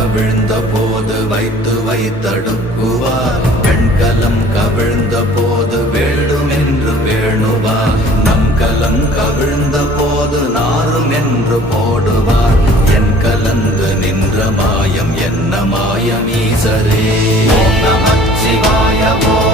கவிழ்ந்த போது வைத்து வைத்தடுக்குவார். பெண்கலம் கவிழ்ந்த போது வேண்டுமென்று வேணுவார். நம் கலம் கவிழ்ந்த போது நாரும் என்று போடுவார். என் கலந்து நின்ற மாயம் என்ன மாயம் ஈசரே. ஓம் நமச்சிவாய.